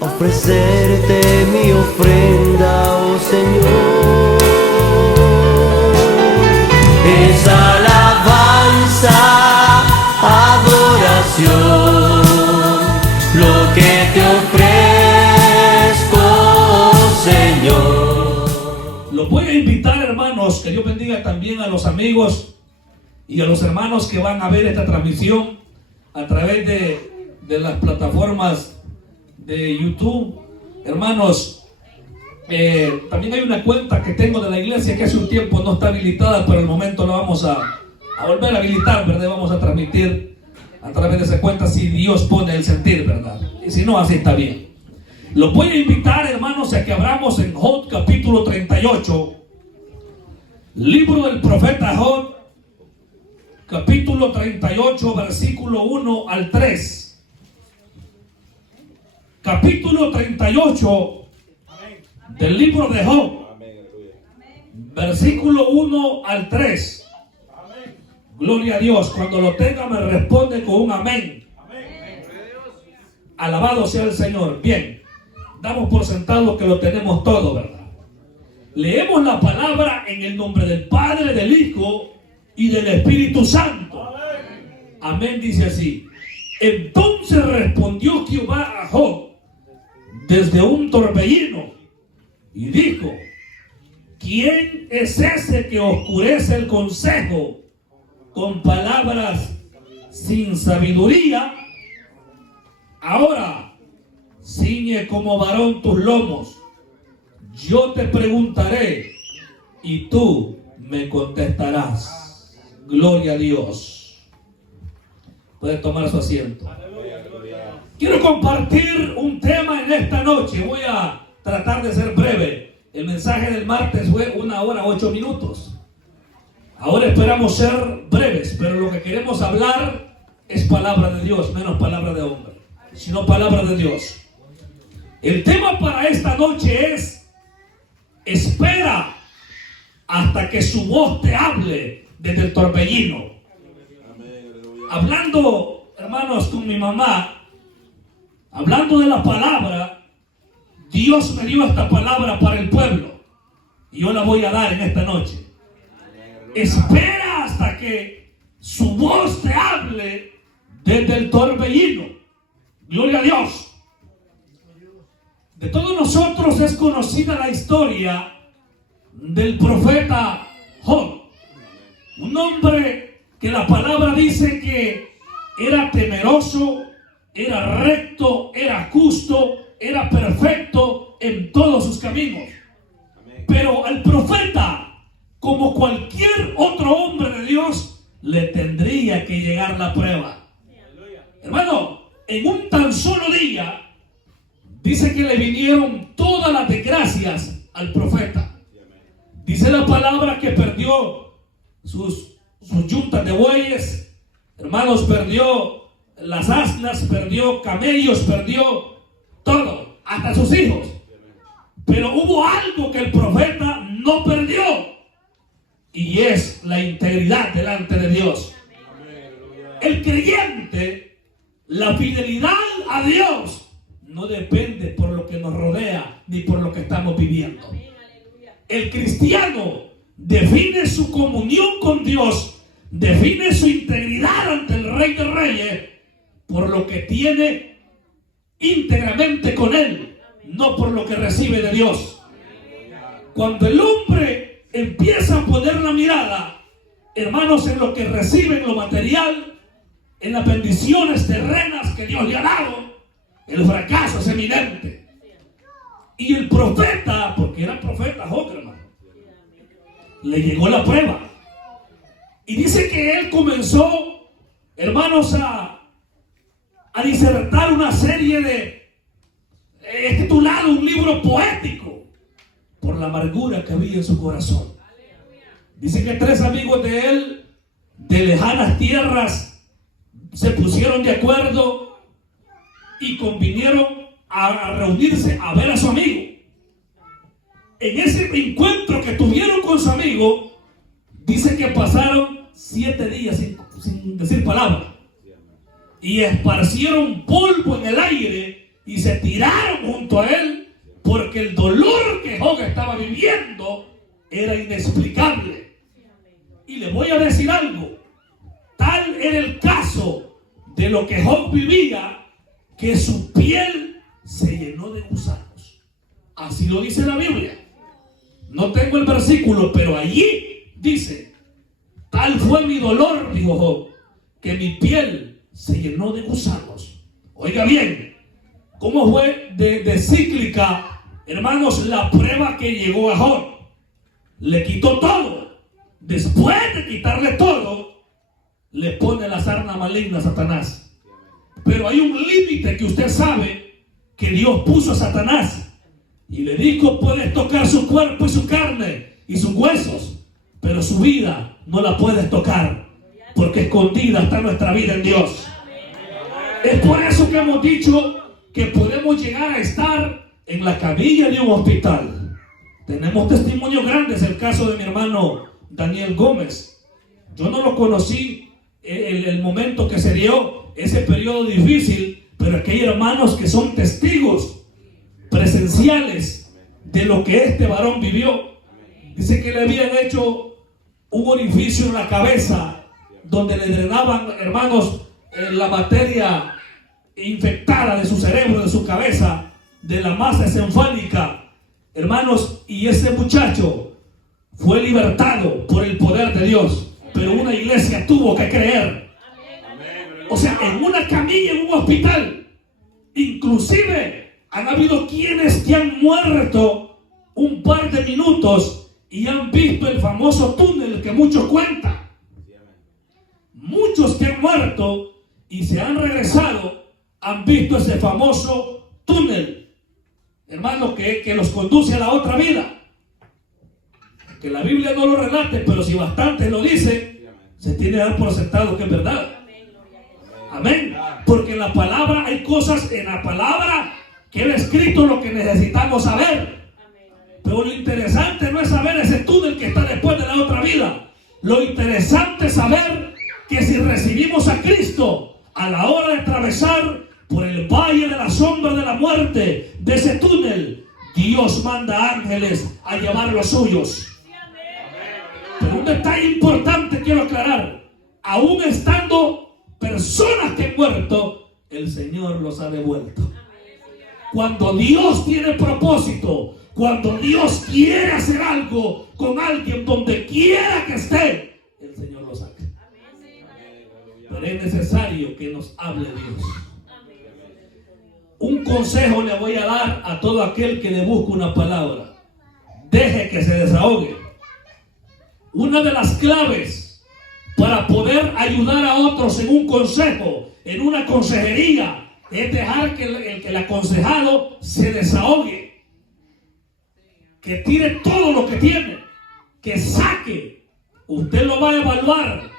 ofrecerte mi ofrenda, oh Señor. Es alabanza, adoración, lo que te ofrezco, Señor. Los voy a invitar, hermanos, que Dios bendiga también a los amigos y a los hermanos que van a ver esta transmisión a través de las plataformas de YouTube. Hermanos, también hay una cuenta que tengo de la iglesia que hace un tiempo no está habilitada, pero al momento la vamos a volver a habilitar, ¿verdad? Vamos a transmitir a través de esa cuenta si Dios pone el sentir, ¿verdad? Y si no, así está bien. Los voy a invitar, hermanos, a que abramos en Job capítulo 38, libro del profeta Job, capítulo 38, versículo 1 al 3. Capítulo 38 del libro de Job, versículo 1 al 3. Gloria a Dios. Cuando lo tenga me responde con un amén. Alabado sea el Señor. Bien, damos por sentado que lo tenemos todo, ¿verdad? Leemos la palabra en el nombre del Padre, del Hijo y del Espíritu Santo. Amén, dice así. Entonces respondió Jehová a Job desde un torbellino y dijo: ¿quién es ese que oscurece el consejo con palabras sin sabiduría? Ahora ciñe como varón tus lomos, yo te preguntaré y tú me contestarás. Gloria a Dios. Puede tomar su asiento. Quiero compartir un tema en esta noche. Voy a tratar de ser breve. El mensaje del martes fue 1 hora 8 minutos. Ahora esperamos ser breves, pero lo que queremos hablar es palabra de Dios, menos palabra de hombre, sino palabra de Dios. El tema para esta noche es: espera hasta que su voz te hable desde el torbellino. Hablando, hermanos, con mi mamá, hablando de la palabra, Dios me dio esta palabra para el pueblo y yo la voy a dar en esta noche. Espera hasta que su voz te hable desde el torbellino. Gloria a Dios. De todos nosotros es conocida la historia del profeta Job, un hombre que la palabra dice que era temeroso, era recto, era justo, era perfecto en todos sus caminos. Pero al profeta, como cualquier otro hombre de Dios, le tendría que llegar la prueba. Hermano, en un tan solo día, dice que le vinieron todas las desgracias al profeta. Dice la palabra que perdió sus yuntas de bueyes, hermanos, perdió las asnas, perdió camellos, perdió todo, hasta sus hijos. Pero hubo algo que el profeta no perdió, y es la integridad delante de Dios. El creyente, la fidelidad a Dios no depende por lo que nos rodea ni por lo que estamos viviendo. El cristiano define su comunión con Dios, define su integridad ante el Rey de Reyes por lo que tiene íntegramente con Él, no por lo que recibe de Dios. Cuando el hombre empieza a poner la mirada, hermanos, en lo que recibe, en lo material, en las bendiciones terrenas que Dios le ha dado, el fracaso es evidente. Y el profeta, porque era profeta Job, hermano, le llegó la prueba. Y dice que él comenzó, hermanos, a disertar una serie de, es titulado un libro poético, por la amargura que había en su corazón. Dice que 3 amigos de él, de lejanas tierras, se pusieron de acuerdo y convinieron a reunirse a ver a su amigo. En ese encuentro que tuvieron con su amigo, dice que pasaron 7 días sin decir palabra, y esparcieron polvo en el aire y se tiraron junto a él porque el dolor que Job estaba viviendo era inexplicable. Y le voy a decir algo, tal era el caso de lo que Job vivía, que su piel se llenó de gusanos. Así lo dice la Biblia. No tengo el versículo, pero allí dice: tal fue mi dolor, dijo Job, que mi piel se llenó de gusanos. Oiga bien, ¿cómo fue de cíclica, hermanos, la prueba que llegó a Job? Le quitó todo. Después de quitarle todo, le pone la sarna maligna a Satanás. Pero hay un límite que usted sabe que Dios puso a Satanás. Y le dijo: puedes tocar su cuerpo y su carne y sus huesos, pero su vida no la puedes tocar, porque escondida está nuestra vida en Dios. Es por eso que hemos dicho que podemos llegar a estar en la camilla de un hospital. Tenemos testimonios grandes, el caso de mi hermano Daniel Gómez. Yo no lo conocí en el momento que se dio ese periodo difícil, pero aquí hay hermanos que son testigos presenciales de lo que este varón vivió. Dice que le habían hecho un orificio en la cabeza donde le drenaban, hermanos, la materia infectada de su cerebro, de su cabeza, de la masa encefálica, hermanos, y ese muchacho fue libertado por el poder de Dios, pero una iglesia tuvo que creer. O sea, en una camilla, en un hospital, inclusive han habido quienes que han muerto un par de minutos y han visto el famoso túnel que muchos cuentan. Muchos que han muerto y se han regresado han visto ese famoso túnel, hermano, que los conduce a la otra vida. Que la Biblia no lo relate, pero si bastante lo dice, se tiene que dar por sentado que es verdad. Amén. Porque en la palabra hay cosas, en la palabra que él ha escrito lo que necesitamos saber. Pero lo interesante no es saber ese túnel que está después de la otra vida. Lo interesante es saber que si recibimos a Cristo a la hora de atravesar por el valle de la sombra de la muerte, de ese túnel, Dios manda ángeles a llevar los suyos. Pero un detalle importante quiero aclarar: aún estando personas que han muerto, el Señor los ha devuelto. Cuando Dios tiene propósito, cuando Dios quiere hacer algo con alguien, donde quiera que esté, el Señor lo saca. Pero es necesario que nos hable Dios. Un consejo le voy a dar a todo aquel que le busque una palabra: deje que se desahogue. Una de las claves para poder ayudar a otros en un consejo, en una consejería, es dejar que el aconsejado se desahogue, que tire todo lo que tiene, que saque. Usted lo va a evaluar.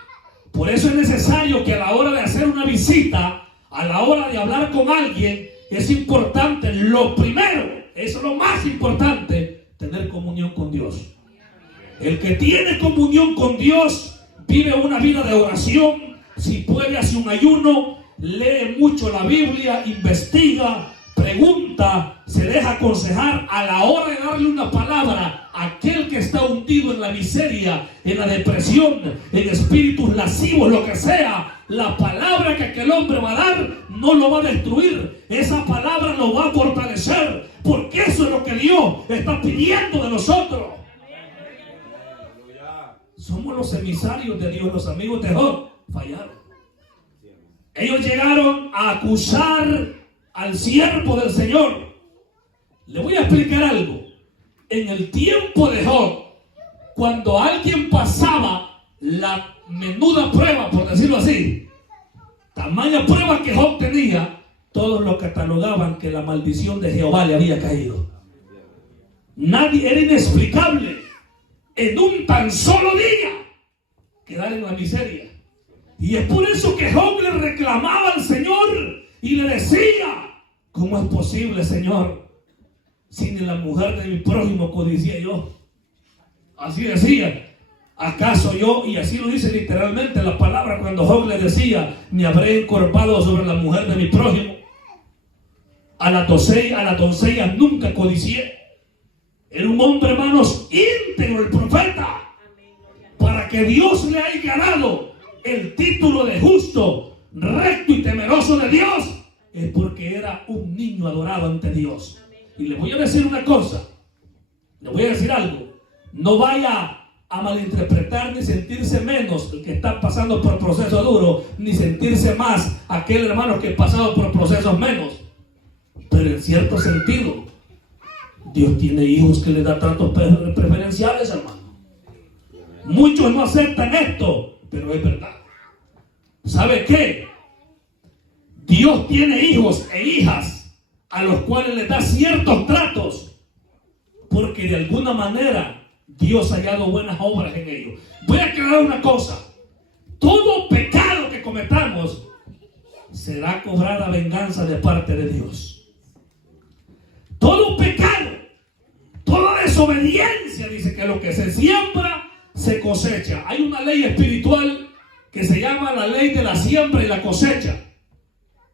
Por eso es necesario que a la hora de hacer una visita, a la hora de hablar con alguien, es importante, lo primero, eso es lo más importante, tener comunión con Dios. El que tiene comunión con Dios vive una vida de oración. Si puede, hace un ayuno, lee mucho la Biblia, investiga, pregunta, se deja aconsejar. A la hora de darle una palabra a aquel que está hundido en la miseria, en la depresión, en espíritus lascivos, lo que sea, la palabra que aquel hombre va a dar no lo va a destruir. Esa palabra lo va a fortalecer, porque eso es lo que Dios está pidiendo de nosotros. Somos los emisarios de Dios. Los amigos de Job fallaron. Ellos llegaron a acusar al siervo del Señor. Le voy a explicar algo. En el tiempo de Job, cuando alguien pasaba la menuda prueba, por decirlo así, tamaña prueba que Job tenía, todos lo catalogaban que la maldición de Jehová le había caído. Nadie, era inexplicable. En un tan solo día quedar en la miseria. Y es por eso que Job le reclamaba al Señor y le decía: ¿cómo es posible, Señor, si ni la mujer de mi prójimo codicié yo? Así decía. ¿Acaso yo? Y así lo dice literalmente la palabra, cuando Job le decía: me habré encorvado sobre la mujer de mi prójimo. a las doncellas nunca codicié. Era un hombre, hermanos, íntegro, el profeta. Para que Dios le haya dado el título de justo, recto y temeroso de Dios, es porque era un niño adorado ante Dios. Y le voy a decir una cosa, le voy a decir algo. No vaya a malinterpretar ni sentirse menos el que está pasando por procesos duros, ni sentirse más aquel hermano que ha pasado por procesos menos. Pero en cierto sentido, Dios tiene hijos que le da tratos preferenciales, hermano. Muchos no aceptan esto, pero es verdad. ¿Sabe qué? Dios tiene hijos e hijas a los cuales les da ciertos tratos porque de alguna manera Dios ha hallado buenas obras en ellos. Voy a aclarar una cosa. Todo pecado que cometamos será cobrada venganza de parte de Dios. Todo pecado, toda desobediencia, dice que lo que se siembra se cosecha. Hay una ley espiritual que se llama la ley de la siembra y la cosecha.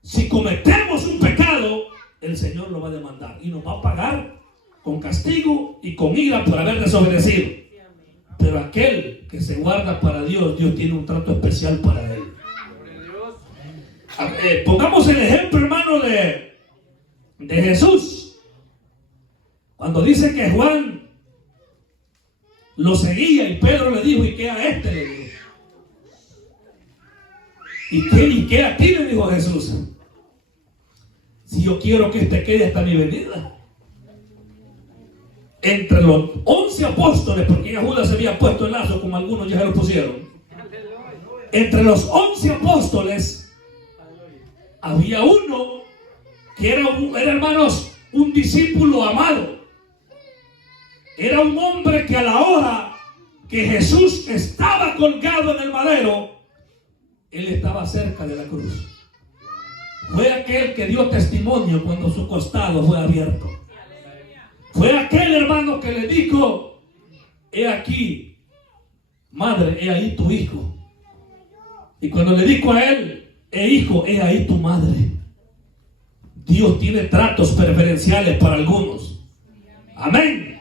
Si cometemos un pecado, el Señor lo va a demandar y nos va a pagar con castigo y con ira por haber desobedecido. Pero aquel que se guarda para Dios, Dios tiene un trato especial para él. Pongamos el ejemplo, hermano, de Jesús. Cuando dice que Juan lo seguía y Pedro le dijo, ¿y qué a este? Le dijo. ¿Y qué a ti? Le dijo Jesús. Si yo quiero que este quede hasta mi venida. Entre los 11 apóstoles, porque ya Judas se había puesto el lazo, como algunos ya se lo pusieron. Entre los 11 apóstoles había uno que era hermanos, un discípulo amado. Era un hombre que a la hora que Jesús estaba colgado en el madero, él estaba cerca de la cruz. Fue aquel que dio testimonio cuando su costado fue abierto. Fue aquel hermano que le dijo, he aquí, madre, he ahí tu hijo. Y cuando le dijo a él, hijo, he ahí tu madre. Dios tiene tratos preferenciales para algunos. Amén.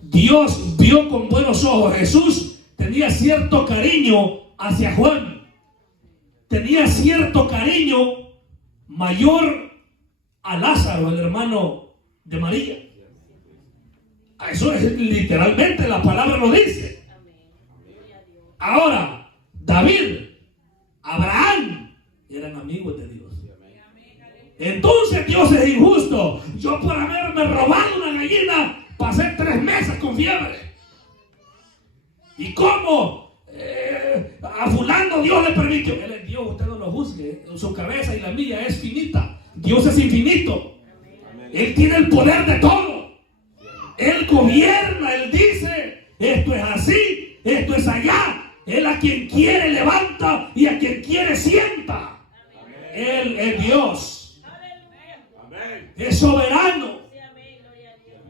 Dios vio con buenos ojos. Jesús tenía cierto cariño hacia Juan. Tenía cierto cariño mayor a Lázaro, el hermano de María. Eso es literalmente, la palabra lo dice. Ahora, David, Abraham eran amigos de Dios. Entonces Dios es injusto. Yo por haberme robado una gallina pasé 3 meses con fiebre. ¿Y cómo? A fulano Dios le permitió. Él es Dios, usted no lo juzgue. Su cabeza y la mía es finita. Dios es infinito. Él tiene el poder de todo. Él gobierna, Él dice, esto es así, esto es allá. Él a quien quiere levanta y a quien quiere sienta. Él es Dios. Es soberano.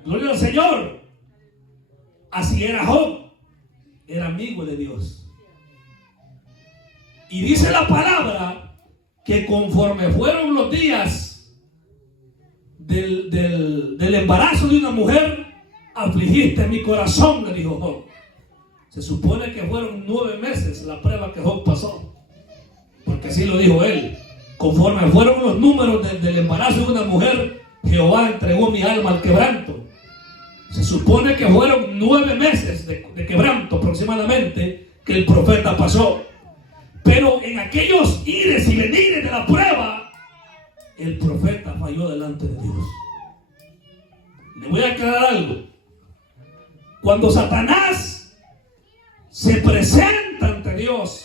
Gloria al Señor. Así era Job. Era amigo de Dios. Y dice la palabra que conforme fueron los días del embarazo de una mujer, afligiste mi corazón, le dijo Job. Se supone que fueron 9 meses la prueba que Job pasó, porque así lo dijo él. Conforme fueron los números del embarazo de una mujer, Jehová entregó mi alma al quebranto. Se supone que fueron 9 meses de quebranto aproximadamente que el profeta pasó. Pero en aquellos ires y venires de la prueba, el profeta falló delante de Dios. Le voy a aclarar algo. Cuando Satanás se presenta ante Dios,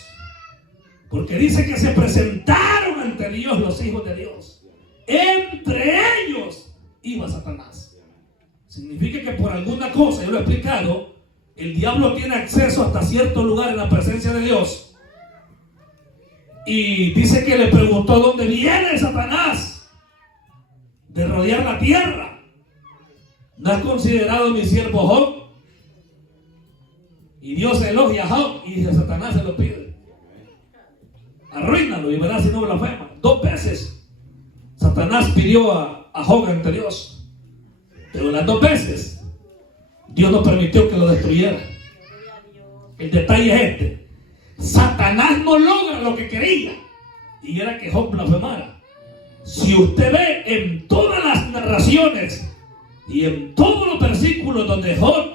porque dice que se presentaron ante Dios los hijos de Dios, entre ellos iba Satanás. Significa que por alguna cosa, yo lo he explicado, el diablo tiene acceso hasta cierto lugar en la presencia de Dios. Y dice que le preguntó dónde viene Satanás de rodear la tierra. ¿No has considerado mi siervo Job? Y Dios elogia a Job y dice, Satanás se lo pide. Arruínalo y verás si no blasfema. 2 veces Satanás Satanás pidió a Job ante Dios, pero las 2 veces Dios no permitió que lo destruyera. El detalle es este: Satanás no logra lo que quería, y era que Job blasfemara. Si usted ve en todas las narraciones y en todos los versículos donde Job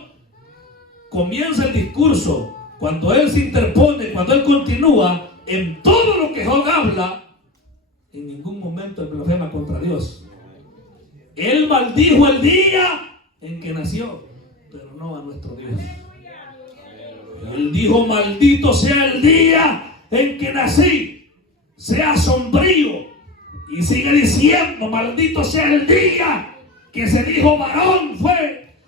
comienza el discurso, cuando él se interpone, cuando él continúa, en todo lo que Job habla, en ningún momento él blasfema contra Dios. Él maldijo el día en que nació, pero no a nuestro Dios. Él dijo: maldito sea el día en que nací, sea sombrío. Y sigue diciendo: maldito sea el día que se dijo varón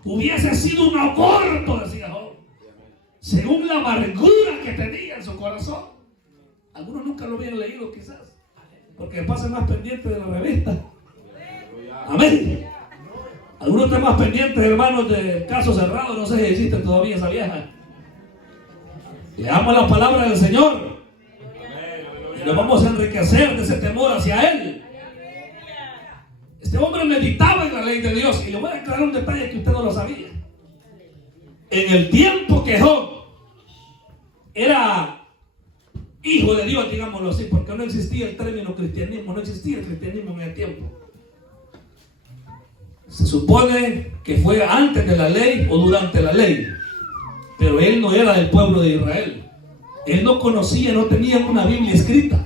hubiese sido un aborto, decía Job, según la amargura que tenía en su corazón. Algunos nunca lo habían leído quizás, porque pasan más pendientes de la revista. Amén. Algunos están más pendientes, hermanos, del caso cerrado. No sé si existe todavía esa vieja. Leamos la palabra del Señor y nos vamos a enriquecer de ese temor hacia Él. Este hombre meditaba en la ley de Dios, y le voy a aclarar un detalle que usted no lo sabía. En el tiempo que Job era hijo de Dios, digámoslo así, porque no existía el término cristianismo, no existía el cristianismo en el tiempo. Se supone que fue antes de la ley o durante la ley, pero él no era del pueblo de Israel. Él no conocía, no tenía una Biblia escrita,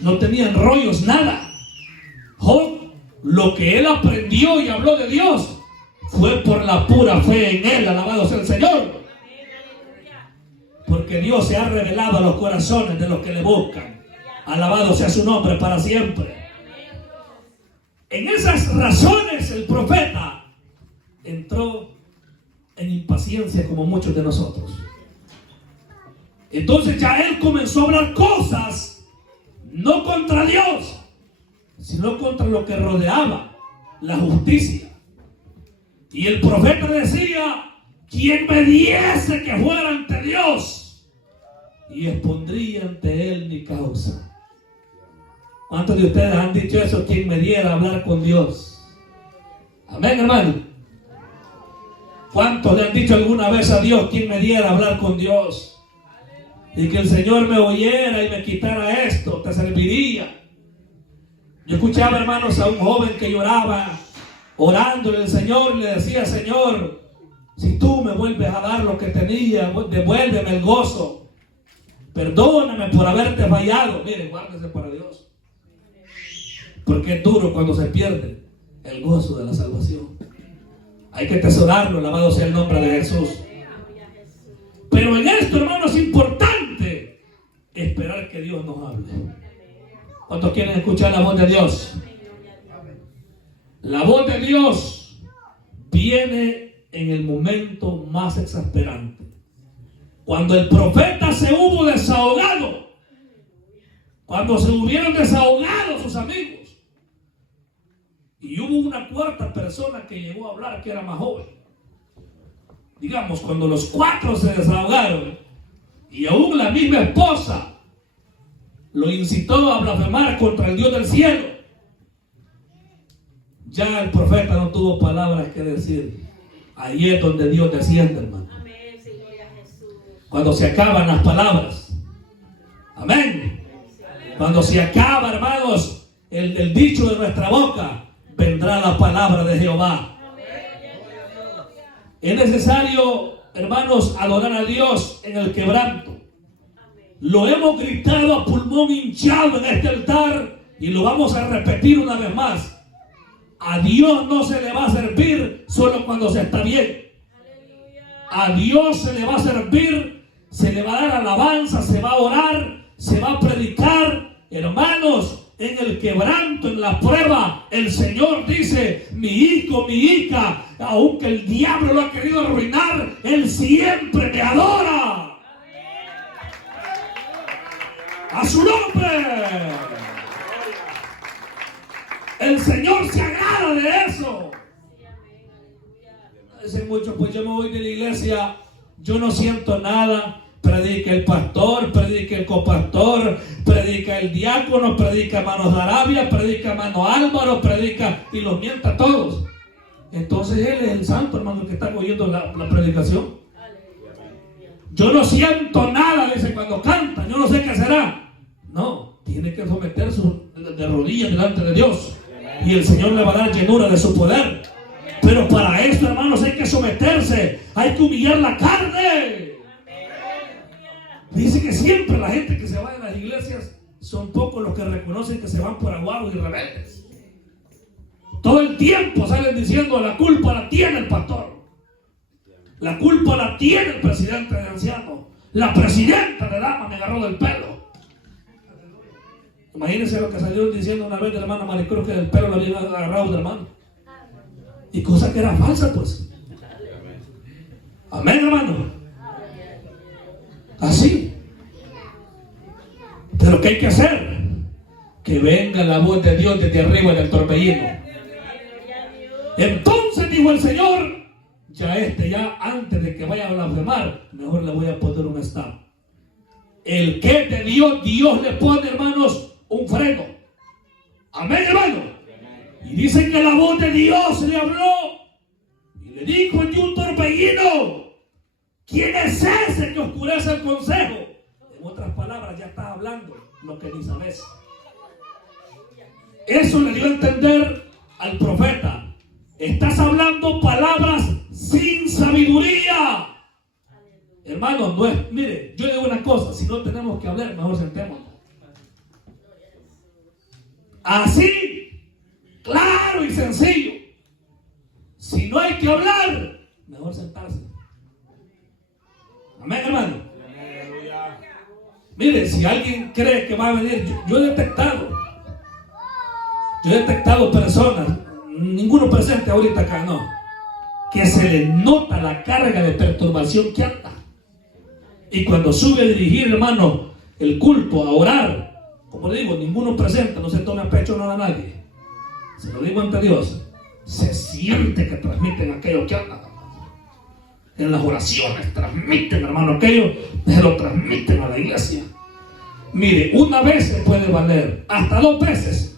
no tenían rollos, nada. Job, lo que él aprendió y habló de Dios fue por la pura fe en él. Alabado sea el Señor, porque Dios se ha revelado a los corazones de los que le buscan. Alabado sea su nombre para siempre. En esas razones el profeta entró en impaciencia, como muchos de nosotros. Entonces ya él comenzó a hablar cosas no contra Dios, sino contra lo que rodeaba la justicia. Y el profeta decía: quien me diese que fuera ante Dios, y expondría ante él mi causa. ¿Cuántos de ustedes han dicho eso? Quien me diera a hablar con Dios. Amén, hermano. ¿Cuántos le han dicho alguna vez a Dios: quien me diera a hablar con Dios? Y que el Señor me oyera y me quitara esto, te serviría. Yo escuchaba, hermanos, a un joven que lloraba, orándole al Señor, y le decía: Señor, si tú me vuelves a dar lo que tenía, devuélveme el gozo. Perdóname por haberte fallado. Mire, guárdese para Dios, porque es duro cuando se pierde el gozo de la salvación. Hay que atesorarlo. Alabado sea el nombre de Jesús. Pero en esto, hermanos, es importante esperar que Dios nos hable. ¿Cuántos quieren escuchar la voz de Dios? La voz de Dios viene en el momento más exasperante. Cuando el profeta se hubo desahogado, cuando se hubieron desahogado sus amigos, y hubo una cuarta persona que llegó a hablar, que era más joven. Digamos, cuando los 4 se desahogaron, y aún la misma esposa lo incitó a blasfemar contra el Dios del cielo, ya el profeta no tuvo palabras que decir. Ahí es donde Dios desciende, hermano. Cuando se acaban las palabras. Amén. Cuando se acaba, hermanos, el dicho de nuestra boca, vendrá la palabra de Jehová. Es necesario, hermanos, adorar a Dios en el quebranto. Lo hemos gritado a pulmón hinchado en este altar, y lo vamos a repetir una vez más. A Dios no se le va a servir solo cuando se está bien. A Dios se le va a servir, se le va a dar alabanza, se va a orar, se va a predicar. Hermanos, en el quebranto, en la prueba, el Señor dice: mi hijo, mi hija, aunque el diablo lo ha querido arruinar, Él siempre me adora. A su nombre. El Señor se agrada de eso. Dicen muchos: pues yo me voy de la iglesia, yo no siento nada, Predica el pastor, predica el copastor, predica el diácono, predica hermano Arabia, predica hermano Álvaro, predica y los mienta a todos. Entonces él es el santo, hermano, que está oyendo la predicación. Yo no siento nada, dice, cuando canta, yo no sé qué será. No, tiene que someterse de rodillas delante de Dios. Y el Señor le va a dar llenura de su poder. Pero para esto, hermanos, hay que someterse, hay que humillar la carne. Dice que siempre la gente que se va de las iglesias son pocos los que reconocen que se van por aguados y rebeldes. Todo el tiempo salen diciendo: la culpa la tiene el pastor, la culpa la tiene el presidente de ancianos, la presidenta de dama me agarró del pelo. Imagínense lo que salió diciendo una vez de la hermana Maricruz, que del pelo la habían agarrado de hermano, y cosa que era falsa, pues. Amén, hermano. Así. Pero ¿qué hay que hacer? Que venga la voz de Dios desde arriba del torbellino. Entonces dijo el Señor: ya antes de que vaya a blasfemar, mejor le voy a poner un stop. El que es de Dios, Dios le pone, hermanos, un freno. Amén, hermano. Y dice que la voz de Dios le habló y le dijo en un torbellino: ¿quién es ese que oscurece el consejo? En otras palabras, ya estás hablando lo que ni sabes. Eso le dio a entender al profeta: estás hablando palabras sin sabiduría. Hermano, no es, mire, yo digo una cosa: si no tenemos que hablar, mejor sentémonos. Así, claro y sencillo. Si no hay que hablar, mejor sentarse. Amén, hermano. Mire, si alguien cree que va a venir, yo he detectado personas, ninguno presente ahorita acá, no, que se le nota la carga de perturbación que anda. Y cuando sube a dirigir, hermano, el culto, a orar, como le digo, ninguno presente, no se tome a pecho nada a nadie. Se lo digo ante Dios, se siente que transmiten aquello que anda. En las oraciones transmiten, hermano, aquello, se lo transmiten a la iglesia. Mire, una vez se puede valer, hasta 2 veces.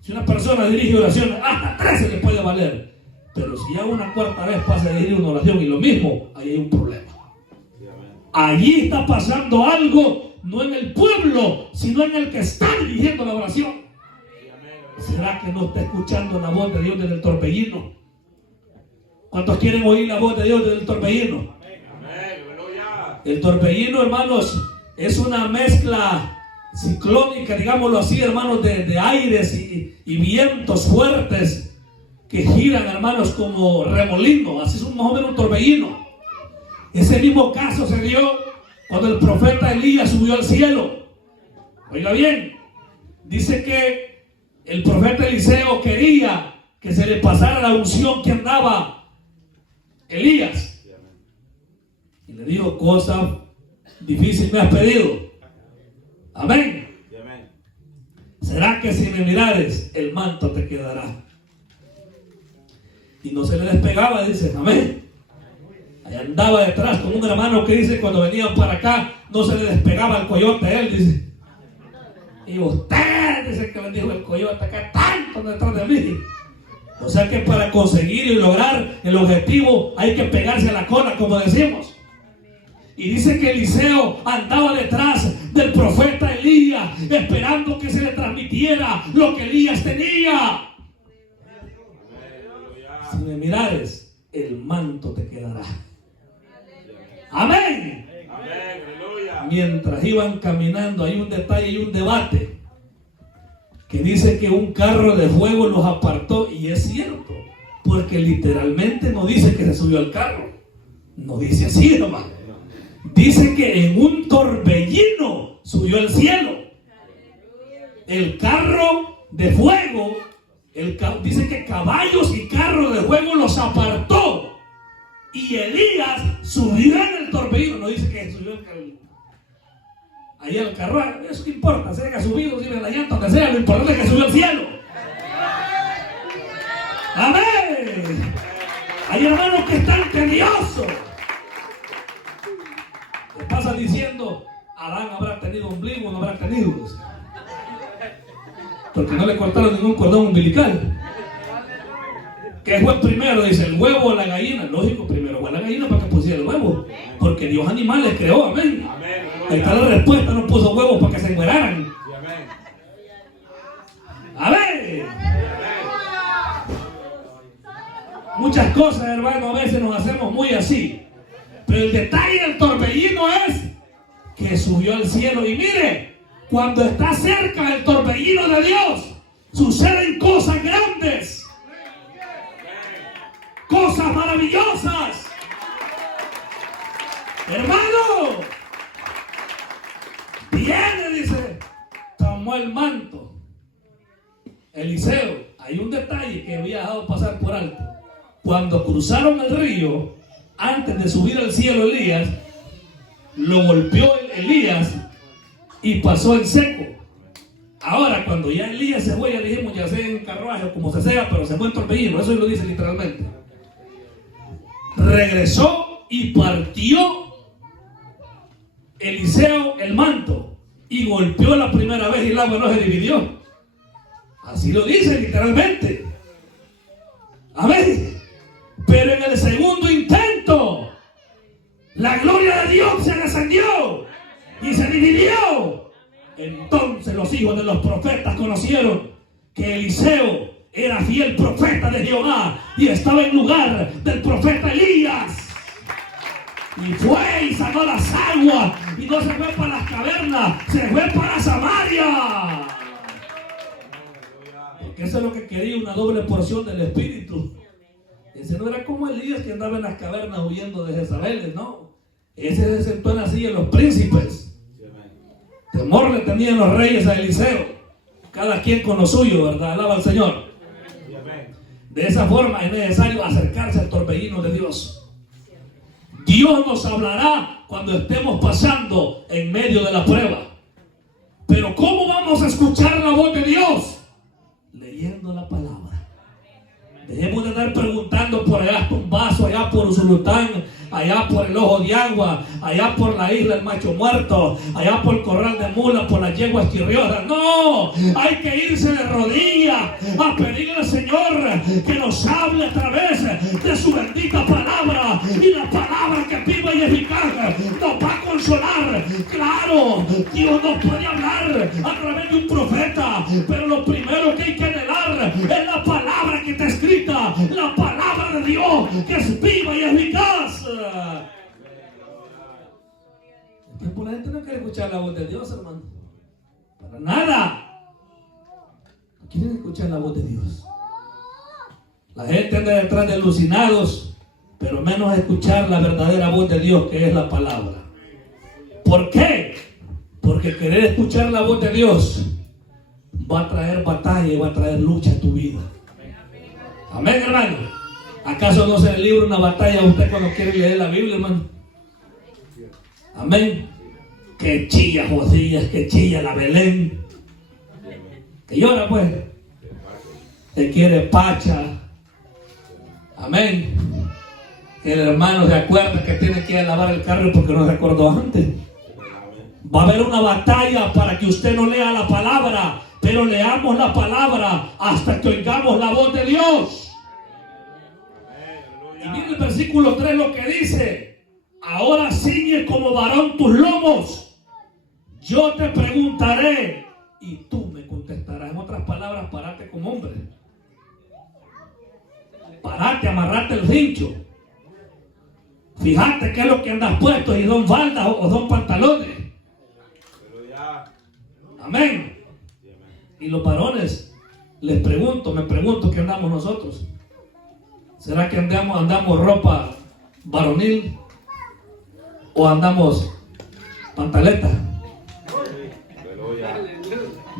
Si una persona dirige oraciones, hasta 3 se le puede valer. Pero si ya una 4ª vez pasa a dirigir una oración y lo mismo, ahí hay un problema. Allí está pasando algo, no en el pueblo, sino en el que está dirigiendo la oración. ¿Será que no está escuchando la voz de Dios desde el torbellino? ¿Cuántos quieren oír la voz de Dios desde el torbellino? El torbellino, hermanos, es una mezcla ciclónica, digámoslo así, hermanos, de aires y vientos fuertes que giran, hermanos, como remolino. Así es más o menos un torbellino. Ese mismo caso se dio cuando el profeta Elías subió al cielo. Oiga bien, dice que el profeta Eliseo quería que se le pasara la unción que andaba Elías. Y le dijo: cosa difícil me has pedido. Amén. ¿Será que si me mirares, el manto te quedará? Y no se le despegaba, dice. Amén. Ahí andaba detrás con un hermano que dice: cuando venían para acá, no se le despegaba el coyote a él, dice. Y usted, dice, que le dijo el coyote acá, tanto detrás de mí. O sea que para conseguir y lograr el objetivo hay que pegarse a la cola, como decimos. Y dice que Eliseo andaba detrás del profeta Elías, esperando que se le transmitiera lo que Elías tenía. Si me mirares, el manto te quedará. Amén. Mientras iban caminando, hay un detalle y un debate que dice que un carro de fuego los apartó, y es cierto, porque literalmente no dice que se subió al carro, no dice así, hermano. Dice que en un torbellino subió al cielo. El carro de fuego, dice que caballos y carros de fuego los apartó. Y Elías subió en el torbellino. No dice que subió ahí al carro. Eso que importa, sea que ha subido, si en la llanta, donde sea, lo importante es que subió al cielo. Amén. Hay hermanos que están tediosos. Le pasa estás diciendo, Adán habrá tenido ombligo o no habrá tenido. Porque no le cortaron ningún cordón umbilical. ¿Qué fue primero? Dice, ¿el huevo o la gallina? Lógico, primero fue la gallina para que pusiera el huevo. Porque Dios animales creó, amén. Ahí está la respuesta, no puso huevos para que se engueraran. Amén. Muchas cosas, hermano, a veces nos hacemos muy así. Pero el detalle del torbellino es que subió al cielo. Y mire, cuando está cerca el torbellino de Dios, suceden cosas grandes. Cosas maravillosas. Hermano, viene, dice, tomó el manto. Eliseo, hay un detalle que había dejado pasar por alto. Cuando cruzaron el río, antes de subir al cielo Elías, lo golpeó Elías y pasó en seco. Ahora, cuando ya Elías se fue, ya dijimos, ya sea en carruaje o como se sea, pero se fue en torbellino, eso lo dice literalmente. Regresó y partió Eliseo el manto y golpeó la primera vez y el agua no se dividió. Así lo dice literalmente. Amén. Pero en el segundo intento, la gloria de Dios se descendió y se dividió. Entonces los hijos de los profetas conocieron que Eliseo era fiel profeta de Jehová y estaba en lugar del profeta Elías. Y fue y sanó las aguas y no se fue para las cavernas, se fue para Samaria. Porque eso es lo que quería, una doble porción del Espíritu. Ese no era como Elías que andaba en las cavernas huyendo de Jezabel, no. Ese se sentó en la silla de los príncipes. Temor le tenían los reyes a Eliseo. Cada quien con lo suyo, ¿verdad? Alaba al Señor. De esa forma es necesario acercarse al torbellino de Dios. Dios nos hablará cuando estemos pasando en medio de la prueba. Pero ¿cómo vamos a escuchar la voz de Dios? Leyendo la palabra. Dejemos de andar preguntando por allá por un vaso, allá por Usulután, allá por el Ojo de Agua, allá por la isla del Macho Muerto, allá por el Corral de Mula, por las yeguas chirriosas. No, hay que irse de rodillas a pedirle al Señor que nos hable a través de su bendita palabra. Y la palabra que viva y eficaz nos va a consolar. Claro, Dios nos puede hablar a través de un profeta, pero lo primero que hay que anhelar es la palabra que está escrita. La palabra de Dios que es viva y eficaz. Es que la gente no quiere escuchar la voz de Dios, hermano. Para nada. No quieren escuchar la voz de Dios. La gente anda detrás de alucinados, pero menos escuchar la verdadera voz de Dios, que es la palabra. ¿Por qué? Porque querer escuchar la voz de Dios va a traer batalla y va a traer lucha a tu vida. Amén, hermano. ¿Acaso no se le libra una batalla a usted cuando quiere leer la Biblia, hermano? Amén. Que chilla Josías, que chilla la Belén, que llora pues, que quiere pacha. Amén. Que el hermano se acuerda que tiene que ir a lavar el carro porque no se acordó antes. Va a haber una batalla para que usted no lea la palabra, pero leamos la palabra hasta que oigamos la voz de Dios. Y mire el versículo 3 lo que dice: ahora ciñe como varón tus lomos, yo te preguntaré y tú me contestarás. En otras palabras, parate como hombre, parate, amarrate el cincho, fíjate qué es lo que andas puesto, y son faldas o son pantalones. Amén. Y los varones, les pregunto, me pregunto, ¿qué andamos nosotros? ¿Será que andamos ropa varonil o andamos pantaleta?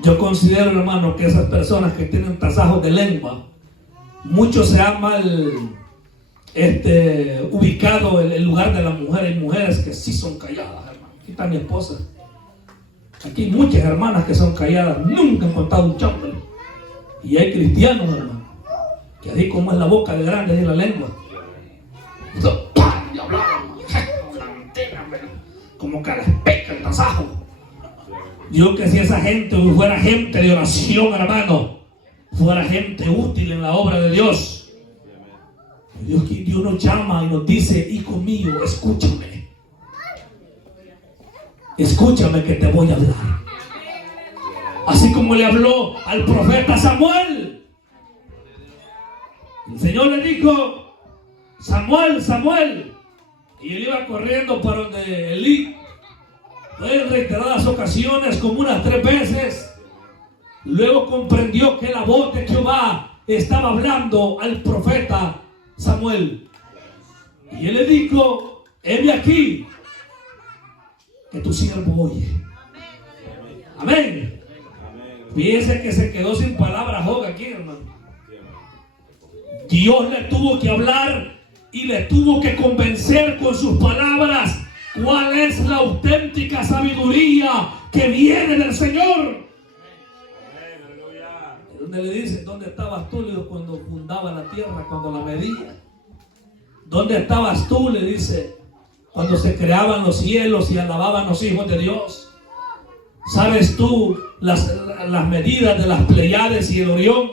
Yo considero, hermano, que esas personas que tienen tasajos de lengua, muchos se han mal ubicado en el lugar de las mujeres. Hay mujeres que sí son calladas, hermano. Aquí está mi esposa. Aquí hay muchas hermanas que son calladas, nunca han contado un chambre. Y hay cristianos, hermano, que así como es la boca de grande es la lengua. como que les pica el tasajo. Dios, que si esa gente fuera gente de oración, hermano, fuera gente útil en la obra de Dios. Dios nos llama y nos dice: hijo mío, escúchame. Escúchame que te voy a hablar. Así como le habló al profeta Samuel. El Señor le dijo: Samuel, Samuel. Y él iba corriendo para donde Elí. En reiteradas ocasiones, como unas 3 veces. Luego comprendió que la voz de Jehová estaba hablando al profeta Samuel. Y él le dijo: heme aquí, que tu siervo oye. Amén. Fíjense que se quedó sin palabras Job aquí, hermano. Dios le tuvo que hablar y le tuvo que convencer con sus palabras cuál es la auténtica sabiduría que viene del Señor. Donde le dice: ¿dónde estabas tú, Dios, cuando fundaba la tierra, cuando la medía? ¿Dónde estabas tú, le dice, cuando se creaban los cielos y alababan los hijos de Dios? ¿Sabes tú las medidas de las Pleiades y el Orión?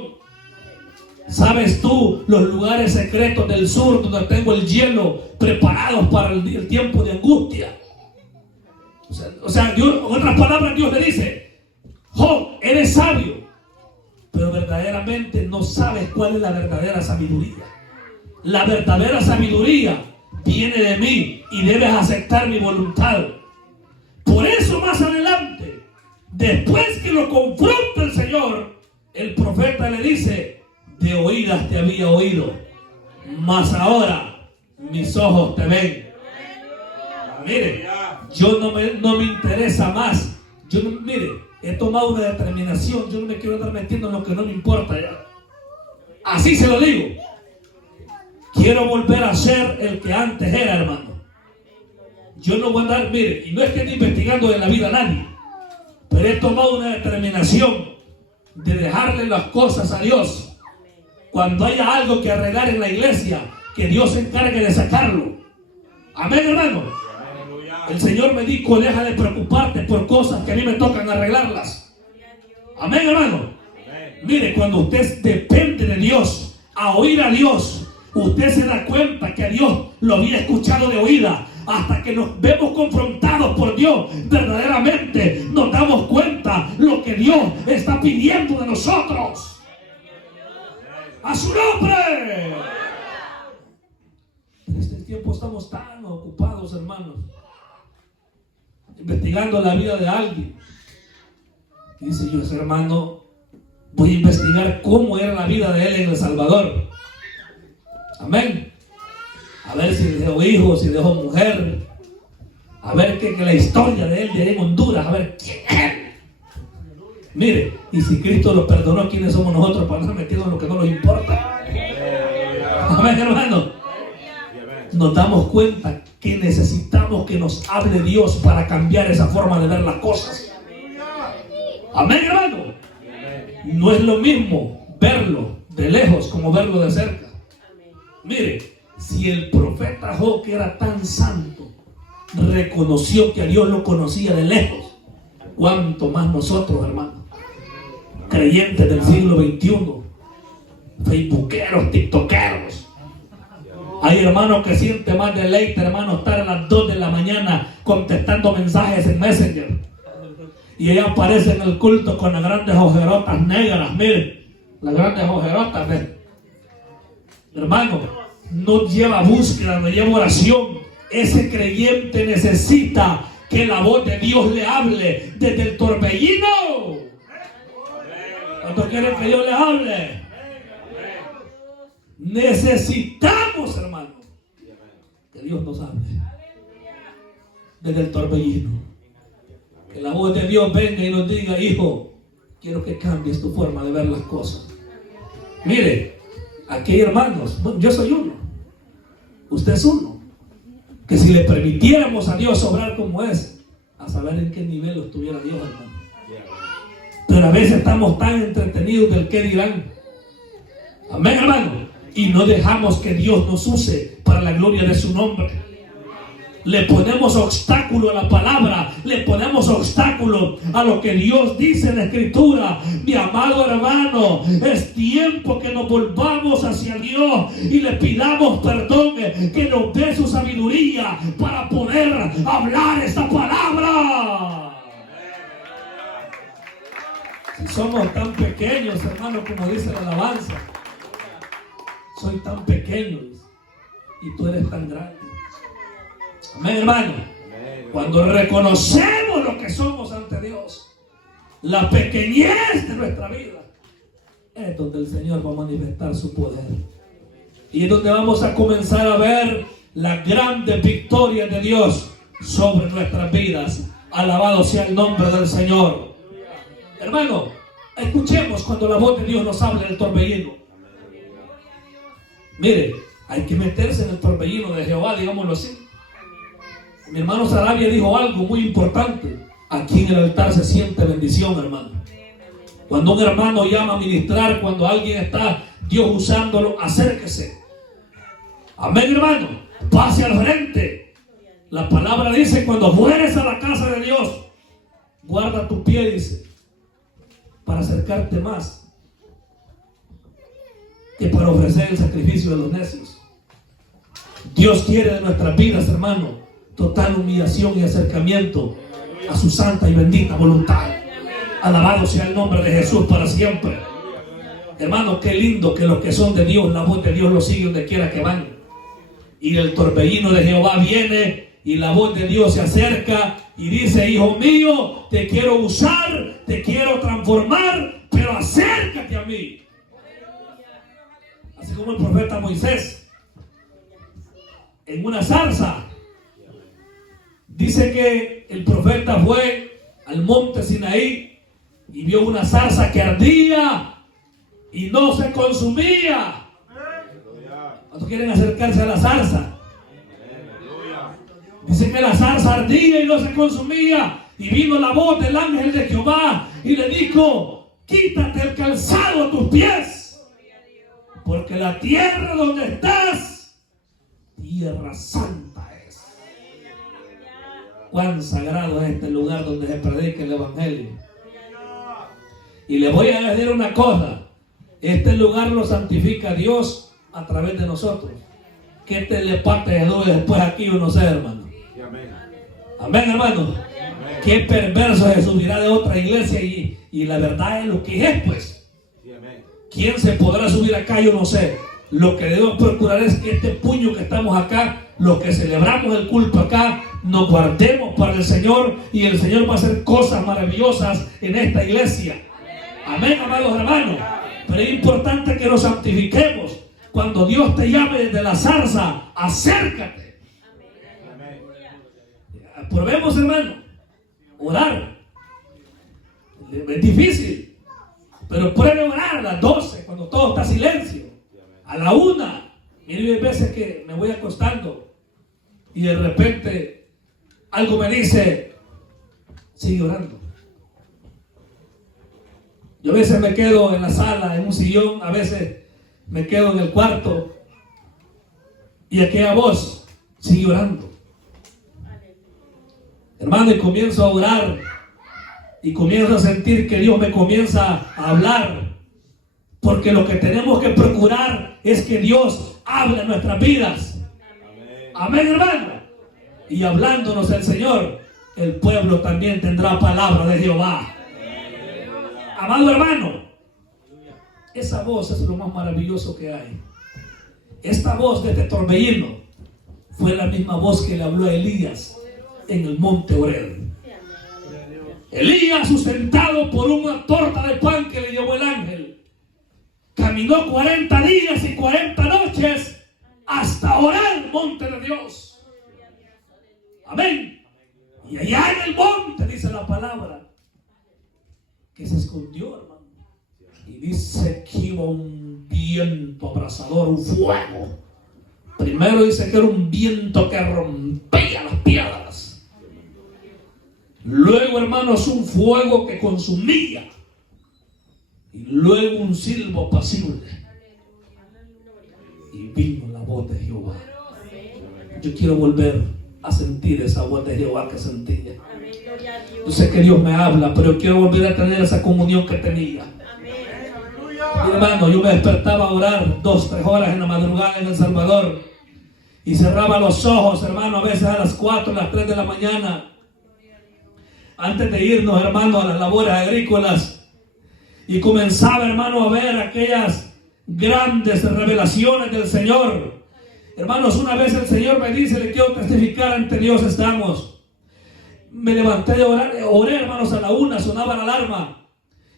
¿Sabes tú los lugares secretos del sur donde tengo el hielo preparados para el tiempo de angustia? O sea, Dios, en otras palabras, Dios le dice: Job, eres sabio, pero verdaderamente no sabes cuál es la verdadera sabiduría. La verdadera sabiduría viene de mí y debes aceptar mi voluntad. Por eso más adelante, después que lo confronta el Señor, el profeta le dice: de oídas te había oído, mas ahora mis ojos te ven. Mire, yo no me interesa más. Mire, he tomado una determinación. Yo no me quiero estar metiendo en lo que no me importa ya. Así se lo digo. Quiero volver a ser el que antes era, hermano. Yo no voy a andar, mire, y no es que esté investigando de la vida a nadie, pero he tomado una determinación de dejarle las cosas a Dios. Cuando haya algo que arreglar en la iglesia, que Dios se encargue de sacarlo. Amén, hermano. El Señor me dijo: deja de preocuparte por cosas que a mí me tocan arreglarlas. Amén, hermano. Mire, cuando usted depende de Dios, a oír a Dios, usted se da cuenta que a Dios lo había escuchado de oída. Hasta que nos vemos confrontados por Dios, verdaderamente nos damos cuenta lo que Dios está pidiendo de nosotros. ¡A su nombre! En este tiempo estamos tan ocupados, hermanos, investigando la vida de alguien. Y dice: yo, ese hermano, voy a investigar cómo era la vida de él en El Salvador. Amén. A ver si dejó hijos, si dejó mujer. A ver que la historia de él de en Honduras. A ver quién es él. Mire, y si Cristo lo perdonó, ¿quiénes somos nosotros para estar metidos en lo que no nos importa? Amén, hermano. Nos damos cuenta que necesitamos que nos hable Dios para cambiar esa forma de ver las cosas. Amén, hermano. No es lo mismo verlo de lejos como verlo de cerca. Mire, si el profeta Job, que era tan santo, reconoció que a Dios lo conocía de lejos, ¿cuánto más nosotros, hermano? Creyentes del siglo XXI, facebookeros, tiktokeros. Hay hermanos que sienten más deleite, hermano, estar a las 2 de la mañana contestando mensajes en Messenger. Y ella aparece en el culto con las grandes ojerotas negras, miren, las grandes ojerotas, ¿ves? Hermano, no lleva búsqueda, no lleva oración. Ese creyente necesita que la voz de Dios le hable desde el torbellino. ¿Cuántos quieren que Dios les hable? Necesitamos, hermano, que Dios nos hable desde el torbellino. Que la voz de Dios venga y nos diga: hijo, quiero que cambies tu forma de ver las cosas. Mire, aquí hay hermanos, bueno, yo soy uno, usted es uno, que si le permitiéramos a Dios obrar como es, a saber en qué nivel lo estuviera Dios, hermano. Pero a veces estamos tan entretenidos del qué dirán. Amén, hermano. Y no dejamos que Dios nos use para la gloria de su nombre. le ponemos obstáculo a la palabra, le ponemos obstáculo a lo que Dios dice en la Escritura. Mi amado hermano, es tiempo que nos volvamos hacia Dios y le pidamos perdón, que nos dé su sabiduría para poder hablar esta palabra. Si somos tan pequeños, hermano, como dice la alabanza, soy tan pequeño y tú eres tan grande. Amén, hermano. Cuando reconocemos lo que somos ante Dios, la pequeñez de nuestra vida, es donde el Señor va a manifestar su poder. Y es donde vamos a comenzar a ver las grandes victorias de Dios sobre nuestras vidas. Alabado sea el nombre del Señor. Hermano, escuchemos cuando la voz de Dios nos habla del torbellino. Mire, hay que meterse en el torbellino de Jehová, digámoslo así. Mi hermano Sarabia dijo algo muy importante. Aquí en el altar se siente bendición, hermano. Cuando un hermano llama a ministrar, cuando alguien está Dios usándolo, acérquese. Amén, hermano. Pase al frente. La palabra dice: cuando fueres a la casa de Dios, guarda tu pie, dice, para acercarte más que para ofrecer el sacrificio de los necios. Dios quiere de nuestras vidas, hermano, total humillación y acercamiento a su santa y bendita voluntad. Alabado sea el nombre de Jesús para siempre. Hermano, qué lindo que los que son de Dios, la voz de Dios los sigue donde quiera que van. Y el torbellino de Jehová viene y la voz de Dios se acerca y dice: hijo mío, te quiero usar, te quiero transformar, pero acércate a mí. Así como el profeta Moisés, en una zarza, dice que el profeta fue al monte Sinaí y vio una zarza que ardía y no se consumía. ¿Cuántos quieren acercarse a la zarza? Dice que la zarza ardía y no se consumía. Y vino la voz del ángel de Jehová y le dijo: quítate el calzado a tus pies, porque la tierra donde estás, tierra santa es. Cuán sagrado es este lugar donde se predica el evangelio. Y le voy a decir una cosa: este lugar lo santifica Dios a través de nosotros. ¿Qué telepate de después aquí uno sé, hermano? Amén, hermano. Amén. Qué perverso se subirá de otra iglesia y la verdad es lo que es, pues. ¿Quién se podrá subir acá? Yo no sé. Lo que debemos procurar es que este puño que estamos acá, los que celebramos el culto acá, nos guardemos para el Señor, y el Señor va a hacer cosas maravillosas en esta iglesia. Amén, amados hermanos. Pero es importante que nos santifiquemos. Cuando Dios te llame desde la zarza, acércate. Probemos, hermano, orar. Es difícil, pero pruebe orar a las 12, cuando todo está silencio. A la 1. Mire, hay veces que me voy acostando y de repente algo me dice: sigue orando. Yo a veces me quedo en la sala, en un sillón, a veces me quedo en el cuarto y aquella voz: sigue orando. Hermano, y comienzo a orar y comienzo a sentir que Dios me comienza a hablar, porque lo que tenemos que procurar es que Dios hable en nuestras vidas. Amén, hermano. Y hablándonos el Señor, el pueblo también tendrá palabra de Jehová. Amado hermano, esa voz es lo más maravilloso que hay. Esta voz de este torbellino fue la misma voz que le habló a Elías en el monte Horeb. Elías, sustentado por una torta de pan que le llevó el ángel, caminó 40 días y 40 noches hasta Horeb, monte de Dios. Amén. Y allá en el monte, dice la palabra, que se escondió, hermano. Y dice que iba un viento abrasador, un fuego. Primero dice que era un viento que rompía las piedras. Luego, hermanos, un fuego que consumía. Y luego un silbo apacible. Y vino la voz de Jehová. Yo quiero volver a sentir esa voz de Jehová que sentía. Yo sé que Dios me habla, pero quiero volver a tener esa comunión que tenía. Mi hermano, yo me despertaba a orar 2-3 horas en la madrugada en El Salvador y cerraba los ojos, hermano, a veces a las 4, a las 3 de la mañana, antes de irnos, hermano, a las labores agrícolas, y comenzaba, hermano, a ver aquellas grandes revelaciones del Señor. Hermanos, una vez el Señor me dice: le quiero testificar, ante Dios estamos. Me levanté de orar, oré, hermanos, a la 1, sonaba la alarma,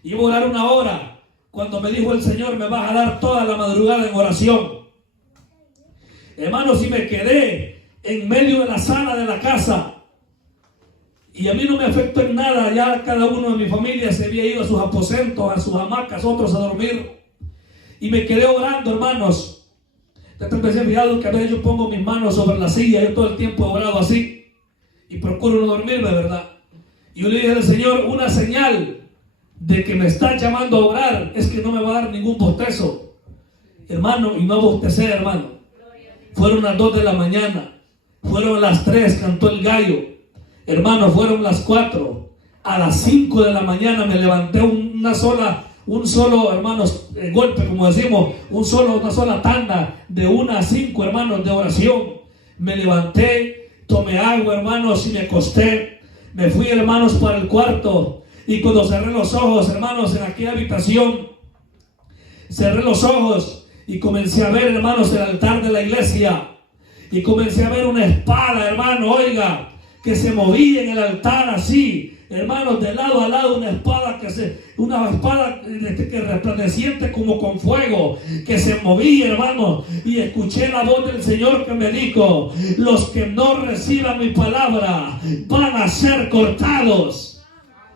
iba a orar 1 hora. Cuando me dijo el Señor: me vas a dar toda la madrugada en oración. Hermanos, y me quedé en medio de la sala de la casa. Y a mí no me afectó en nada. Ya cada uno de mi familia se había ido a sus aposentos, a sus hamacas, otros a dormir. Y me quedé orando, hermanos. Te empecé fijado que a veces yo pongo mis manos sobre la silla. Yo todo el tiempo he orado así. Y procuro no dormirme, ¿verdad? Y yo le dije al Señor: una señal de que me está llamando a orar es que no me va a dar ningún bostezo, hermano. Y no bostecé, hermano. Fueron las 2 de la mañana, fueron las 3, cantó el gallo, hermano, fueron las 4, a las 5 de la mañana me levanté un solo, hermanos, golpe, como decimos, una sola tanda de 1 a 5, hermanos, de oración. Me levanté, tomé agua, hermanos, y me acosté. Me fui, hermanos, para el cuarto. Y cuando cerré los ojos, hermanos, en aquella habitación, cerré los ojos y comencé a ver, hermanos, el altar de la iglesia. Y comencé a ver una espada, hermano, oiga, que se movía en el altar así, hermanos, de lado a lado, una espada que resplandeciente como con fuego, que se movía, hermanos. Y escuché la voz del Señor que me dijo: los que no reciban mi palabra van a ser cortados.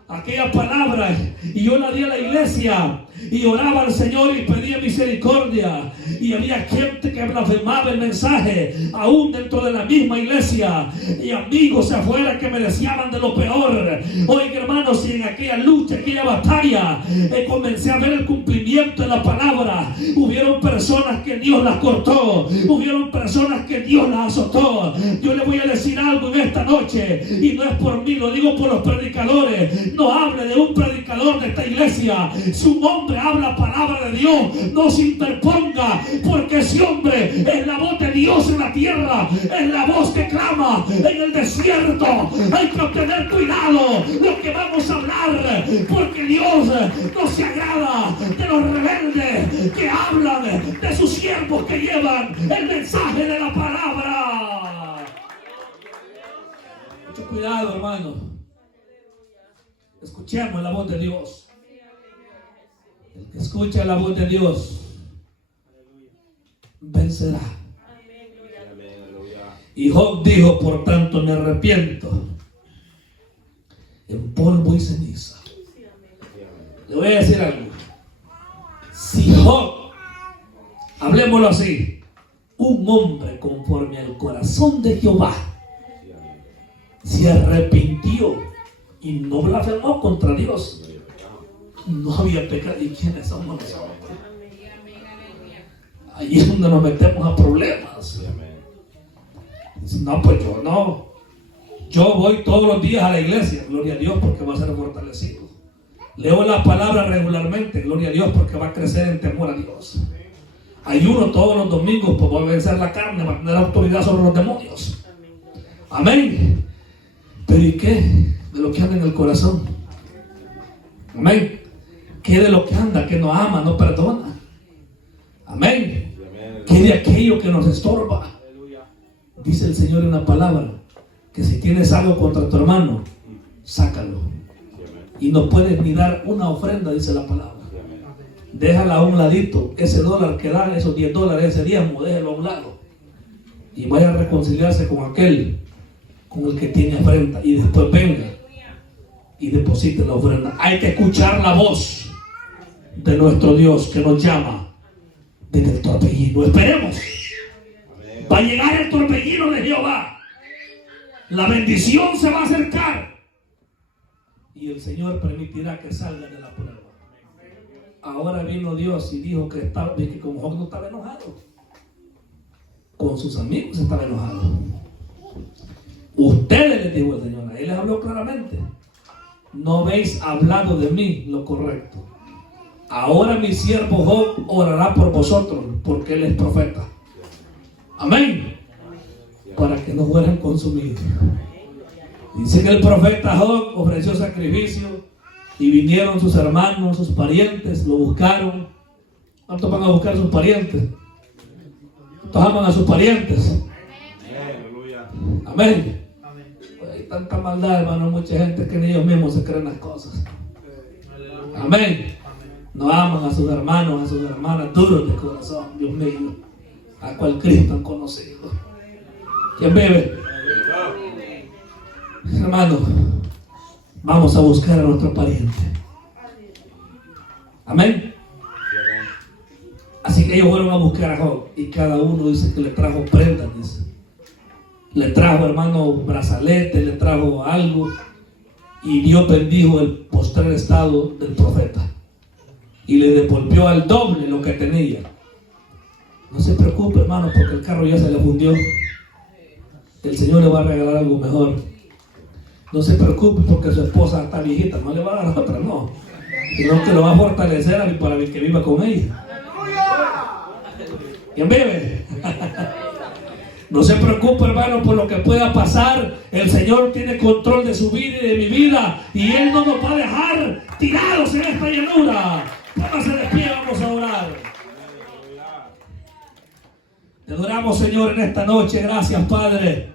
Aquella palabra, y yo la di a la iglesia y oraba al Señor y pedía misericordia, y había gente que blasfemaba el mensaje aún dentro de la misma iglesia, y amigos afuera que me deseaban de lo peor. Oiga, hermanos, y en aquella lucha, aquella batalla, comencé a ver el cumplimiento de la palabra. Hubieron personas que Dios las cortó, hubieron personas que Dios las azotó. Yo le voy a decir algo en esta noche, y no es por mí, lo digo por los predicadores. No hable de un predicador de esta iglesia. Si un hombre habla palabra de Dios, no se interponga, porque ese hombre es la voz de Dios en la tierra, es la voz que clama en el desierto. Hay que tener cuidado lo que vamos a hablar, porque Dios no se agrada de los rebeldes que hablan de sus siervos que llevan el mensaje de la palabra. Mucho cuidado, hermano. Escuchemos la voz de Dios. El que escucha la voz de Dios vencerá. Y Job dijo: por tanto me arrepiento en polvo y ceniza. Le voy a decir algo. Si Job, hablemoslo así, un hombre conforme al corazón de Jehová, se arrepintió y no blasfemó contra Dios, no había pecado. ¿Y quiénes somos nosotros? Ahí es donde nos metemos a problemas. No, pues yo no. Yo voy todos los días a la iglesia, gloria a Dios, porque va a ser fortalecido. Leo la palabra regularmente, gloria a Dios, porque va a crecer en temor a Dios. Ayuno todos los domingos, pues voy a vencer la carne, va a tener autoridad sobre los demonios. Amén. Pero ¿y qué de lo que anda en el corazón? Amén. ¿Qué de lo que anda, que no ama, no perdona? Amén. ¿Qué de aquello que nos estorba? Dice el Señor en la palabra que si tienes algo contra tu hermano, sácalo. Y no puedes ni dar una ofrenda, dice la palabra. Déjala a un ladito. Ese dólar que da, esos $10, ese diezmo, déjalo a un lado. Y vaya a reconciliarse con aquel con el que tiene afrenta. Y después venga y deposite la ofrenda. Hay que escuchar la voz de nuestro Dios que nos llama desde el torbellino. Esperemos. Va a llegar el torbellino de Jehová. La bendición se va a acercar. Y el Señor permitirá que salga de la prueba. Ahora vino Dios y dijo que como Job no estaba enojado, con sus amigos estaba enojado. Ustedes, les dijo el Señor, ahí les habló claramente, no habéis hablado de mí lo correcto. Ahora mi siervo Job orará por vosotros, porque él es profeta. Amén. Para que no fueran consumidos. Dice que el profeta Job ofreció sacrificio y vinieron sus hermanos, sus parientes, lo buscaron. ¿Cuántos van a buscar a sus parientes? ¿Cuántos aman a sus parientes? Amén. Pues hay tanta maldad, hermano, mucha gente que ni ellos mismos se creen las cosas. Amén. No aman a sus hermanos, a sus hermanas, duros de corazón, Dios mío, a cual Cristo han conocido. ¿Quién vive? Hermano, vamos a buscar a nuestro pariente. Amén. Así que ellos fueron a buscar a Job y cada uno dice que le trajo prendas, dice. Le trajo, hermano, brazalete, le trajo algo, y Dios bendijo el postrer estado del profeta y le devolvió al doble lo que tenía. No se preocupe, hermano, porque el carro ya se le fundió. El Señor le va a regalar algo mejor. No se preocupe porque su esposa está viejita, no le va a dar otra, no, sino que lo va a fortalecer para que viva con ella. ¿Quién vive? No se preocupe, hermano, por lo que pueda pasar. El Señor tiene control de su vida y de mi vida, y Él no nos va a dejar tirados en esta llanura. Póngase de pie, vamos a orar. Te adoramos, Señor, en esta noche. Gracias, Padre.